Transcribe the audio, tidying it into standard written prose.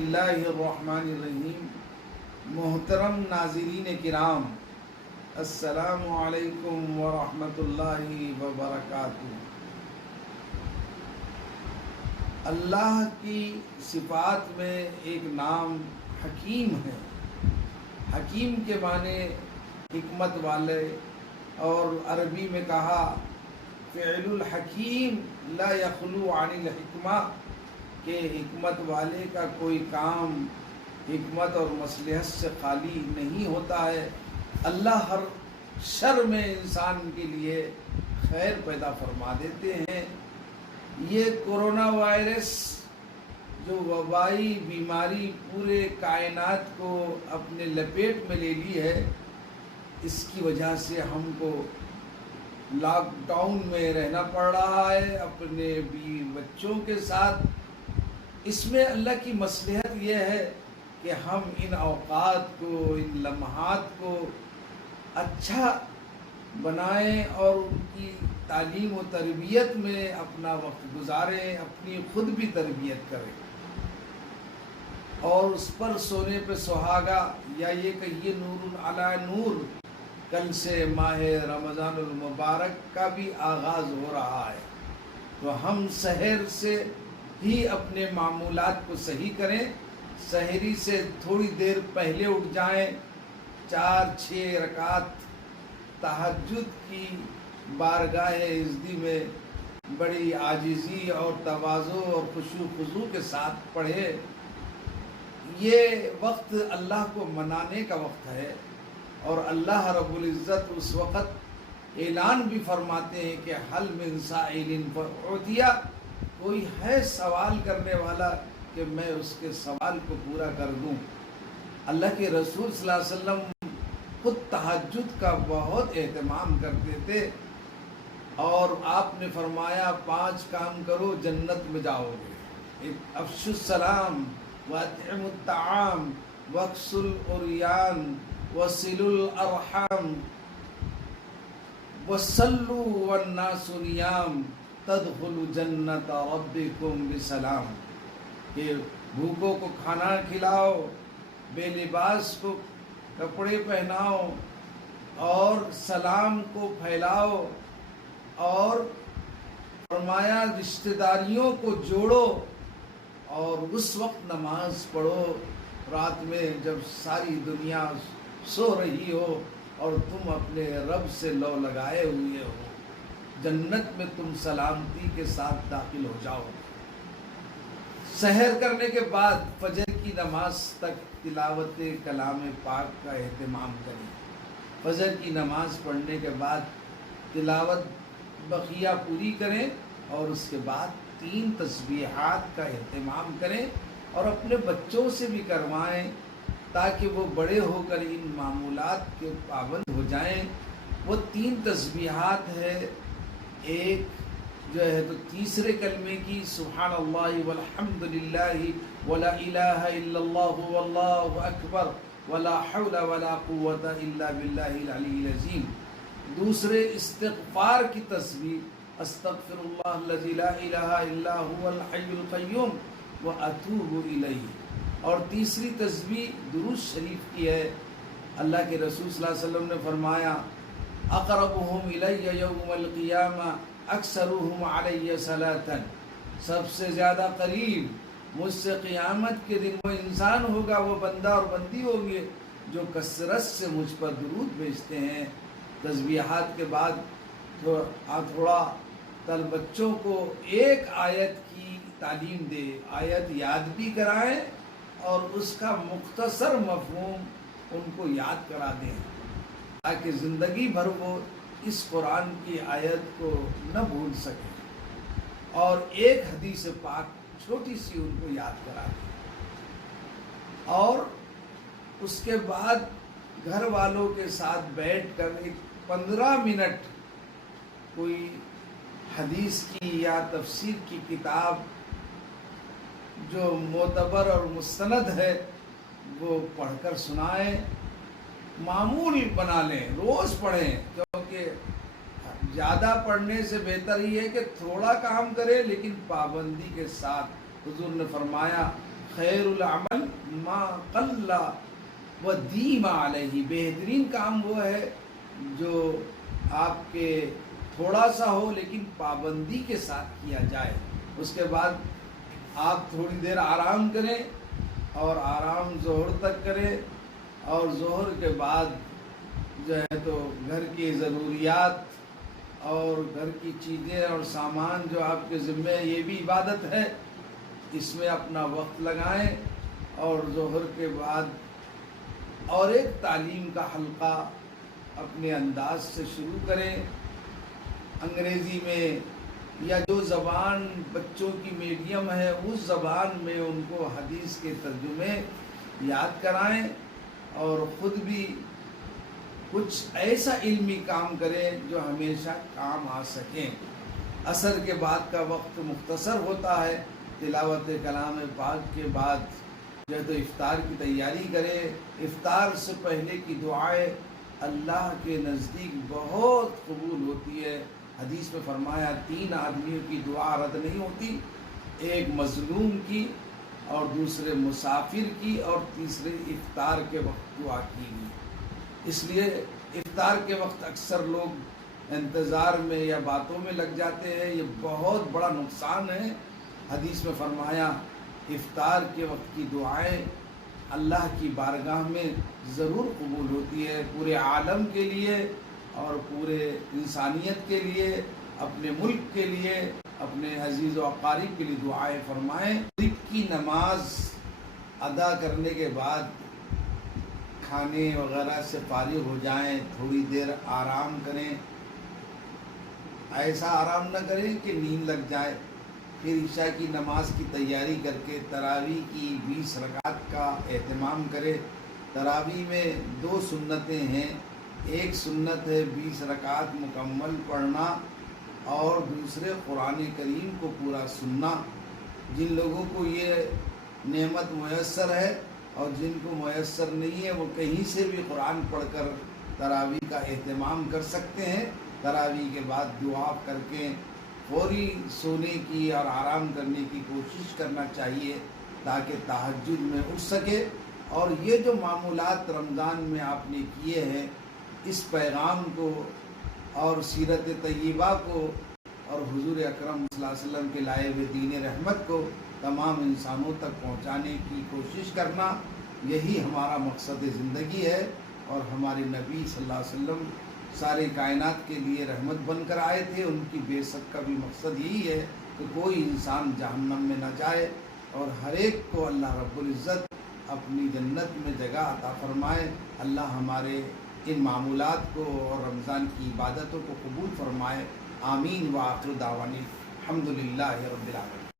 اللہ الرحمن الرحیم۔ محترم ناظرین کرام، السلام علیکم ورحمۃ اللہ وبرکاتہ۔ اللہ کی صفات میں ایک نام حکیم ہے۔ حکیم کے معنی حکمت والے، اور عربی میں کہا فعل الحکیم لا یخلو عن الحکمہ، کہ حکمت والے کا کوئی کام حکمت اور مصلحت سے خالی نہیں ہوتا ہے۔ اللہ ہر شر میں انسان کے لیے خیر پیدا فرما دیتے ہیں۔ یہ کرونا وائرس جو وبائی بیماری پورے کائنات کو اپنے لپیٹ میں لے لی ہے، اس کی وجہ سے ہم کو لاک ڈاؤن میں رہنا پڑ رہا ہے اپنے بچوں کے ساتھ۔ اس میں اللہ کی مصلحت یہ ہے کہ ہم ان اوقات کو، ان لمحات کو اچھا بنائیں اور ان کی تعلیم و تربیت میں اپنا وقت گزاریں، اپنی خود بھی تربیت کریں، اور اس پر سونے پہ سہاگا، یا یہ کہیے نور علی نور، کل سے ماہ رمضان المبارک کا بھی آغاز ہو رہا ہے۔ تو ہم سحر سے ہی اپنے معمولات کو صحیح کریں۔ سحری سے تھوڑی دیر پہلے اٹھ جائیں، 4-6 رکعت تہجد کی بارگاہ عزتی میں بڑی عاجزی اور تواضع اور خشوع خضوع کے ساتھ پڑھیں۔ یہ وقت اللہ کو منانے کا وقت ہے، اور اللہ رب العزت اس وقت اعلان بھی فرماتے ہیں کہ حل من سائل فأعطیہ، کوئی ہے سوال کرنے والا کہ میں اس کے سوال کو پورا کر دوں۔ اللہ کے رسول صلی اللہ علیہ وسلم خود تہجد کا بہت اہتمام کرتے تھے، اور آپ نے فرمایا 5 کام کرو جنت میں جاؤ گے: افشوا السلام واطعموا الطعام واکسوا العریان وصلوا الارحام وصلوا والناس نیام تدخلوا جنت ربکم بسلام، کہ بھوکوں کو کھانا کھلاؤ، بے لباس کو کپڑے پہناؤ، اور سلام کو پھیلاؤ، اور فرمایا رشتہ داریوں کو جوڑو، اور اس وقت نماز پڑھو رات میں جب ساری دنیا سو رہی ہو اور تم اپنے رب سے لو لگائے ہوئے ہو، جنت میں تم سلامتی کے ساتھ داخل ہو جاؤ۔ سحر کرنے کے بعد فجر کی نماز تک تلاوت کلام پاک کا اہتمام کریں۔ فجر کی نماز پڑھنے کے بعد تلاوت بقیہ پوری کریں، اور اس کے بعد 3 تسبیحات کا اہتمام کریں، اور اپنے بچوں سے بھی کروائیں تاکہ وہ بڑے ہو کر ان معمولات کے پابند ہو جائیں۔ وہ 3 تسبیحات ہے، ایک جو ہے تو تیسرے کلمے کی سبحان اللہ والحمد للہ ولا الہ الا اللہ واللہ اکبر ولا حول ولا قوة الا باللہ العلی العظیم۔ دوسرے استغفار کی تسبیح استغفر اللہ الذی لا الہ الا هو الحی القیوم واتوب الیہ۔ اور تیسری تسبیح درود شریف کی ہے۔ اللہ کے رسول صلی اللہ علیہ وسلم نے فرمایا اقربهم الی یوم القیامہ اکثرهم علی صلاۃ، سب سے زیادہ قریب مجھ سے قیامت کے دن وہ انسان ہوگا، وہ بندہ اور بندی ہوں گے جو کثرت سے مجھ پر درود بھیجتے ہیں۔ تسبیحات کے بعد تھوڑا بچوں کو ایک آیت کی تعلیم دے، آیت یاد بھی کرائیں، اور اس کا مختصر مفہوم ان کو یاد کرا دیں، تاکہ زندگی بھر وہ اس قرآن کی آیت کو نہ بھول سکیں، اور ایک حدیث پاک چھوٹی سی ان کو یاد کرا دیں۔ اور اس کے بعد گھر والوں کے ساتھ بیٹھ کر ایک 15 منٹ کوئی حدیث کی یا تفسیر کی کتاب جو معتبر اور مستند ہے وہ پڑھ کر سنائیں۔ معمول بنا لیں، روز پڑھیں، کیونکہ زیادہ پڑھنے سے بہتر یہ ہے کہ تھوڑا کام کرے لیکن پابندی کے ساتھ۔ حضور نے فرمایا خیر العمل ما قل و دیم علیہ، بہترین کام وہ ہے جو آپ کے تھوڑا سا ہو لیکن پابندی کے ساتھ کیا جائے، اس کے بعد آپ تھوڑی دیر آرام کریں اور آرام ظہر تک کریں، اور ظہر کے بعد جو ہے تو گھر کی ضروریات اور گھر کی چیزیں اور سامان جو آپ کے ذمہ ہے، یہ بھی عبادت ہے، اس میں اپنا وقت لگائیں، اور ظہر کے بعد اور ایک تعلیم کا حلقہ اپنے انداز سے شروع کریں، انگریزی میں یا جو زبان بچوں کی میڈیم ہے اس زبان میں ان کو حدیث کے ترجمے یاد کرائیں، اور خود بھی کچھ ایسا علمی کام کریں جو ہمیشہ کام آ سکیں۔ عصر کے بعد کا وقت مختصر ہوتا ہے، تلاوت کلام پاک کے بعد جو ہے تو افطار کی تیاری کرے، افطار سے پہلے کی دعائیں اللہ کے نزدیک بہت قبول ہوتی ہے۔ حدیث میں فرمایا 3 آدمیوں کی دعا رد نہیں ہوتی، ایک مظلوم کی، اور دوسرے مسافر کی، اور تیسرے افطار کے وقت دعا کی گئی۔ اس لیے افطار کے وقت اکثر لوگ انتظار میں یا باتوں میں لگ جاتے ہیں، یہ بہت بڑا نقصان ہے۔ حدیث میں فرمایا افطار کے وقت کی دعائیں اللہ کی بارگاہ میں ضرور قبول ہوتی ہے، پورے عالم کے لیے اور پورے انسانیت کے لیے، اپنے ملک کے لیے، اپنے عزیز و اقارب کے لیے دعائیں فرمائیں۔ مغرب کی نماز ادا کرنے کے بعد کھانے وغیرہ سے فارغ ہو جائیں، تھوڑی دیر آرام کریں، ایسا آرام نہ کریں کہ نیند لگ جائے، پھر عشاء کی نماز کی تیاری کر کے تراویح کی 20 رکعت کا اہتمام کرے۔ تراویح میں 2 سنتیں ہیں، ایک سنت ہے 20 رکعت مکمل پڑھنا، اور دوسرے قرآن کریم کو پورا سننا۔ جن لوگوں کو یہ نعمت میسر ہے اور جن کو میسر نہیں ہے وہ کہیں سے بھی قرآن پڑھ کر تراویح کا اہتمام کر سکتے ہیں۔ تراویح کے بعد دعا کر کے فوری سونے کی اور آرام کرنے کی کوشش کرنا چاہیے تاکہ تہجد میں اٹھ سکے۔ اور یہ جو معمولات رمضان میں آپ نے کیے ہیں، اس پیغام کو اور سیرت طیبہ کو اور حضور اکرم صلی اللہ علیہ وسلم کے لائے ہوئے دین رحمت کو تمام انسانوں تک پہنچانے کی کوشش کرنا، یہی ہمارا مقصد زندگی ہے۔ اور ہمارے نبی صلی اللہ علیہ وسلم سارے کائنات کے لیے رحمت بن کر آئے تھے، ان کی بعثت کا بھی مقصد یہی ہے کہ کوئی انسان جہنم میں نہ جائے، اور ہر ایک کو اللہ رب العزت اپنی جنت میں جگہ عطا فرمائے۔ اللہ ہمارے ان معمولات کو اور رمضان کی عبادتوں کو قبول فرمائے۔ آمین۔ وآخر دعوانا الحمدللہ رب العالمین۔